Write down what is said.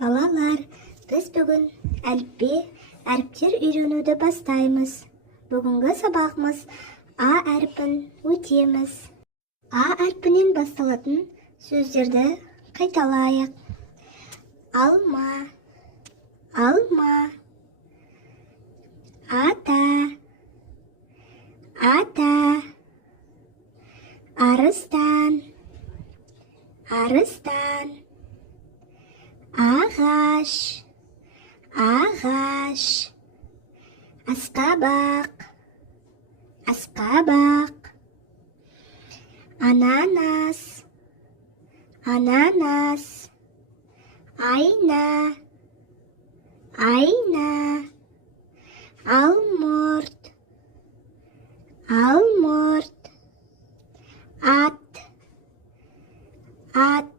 Балалар, біз бүгін әліппе әріптер үйренуді бастаймыз. Бүгінгі сабағымыз А әрпін өтеміз. А әрпінен басталатын сөздерді қайталайық. Алма, алма. Ата, ата. Арыстан, арыстан. Ағаш, ағаш. Асқабақ, асқабақ. Ананас, ананас. Айна, айна. Алмұрт, алмұрт. Ат, ат.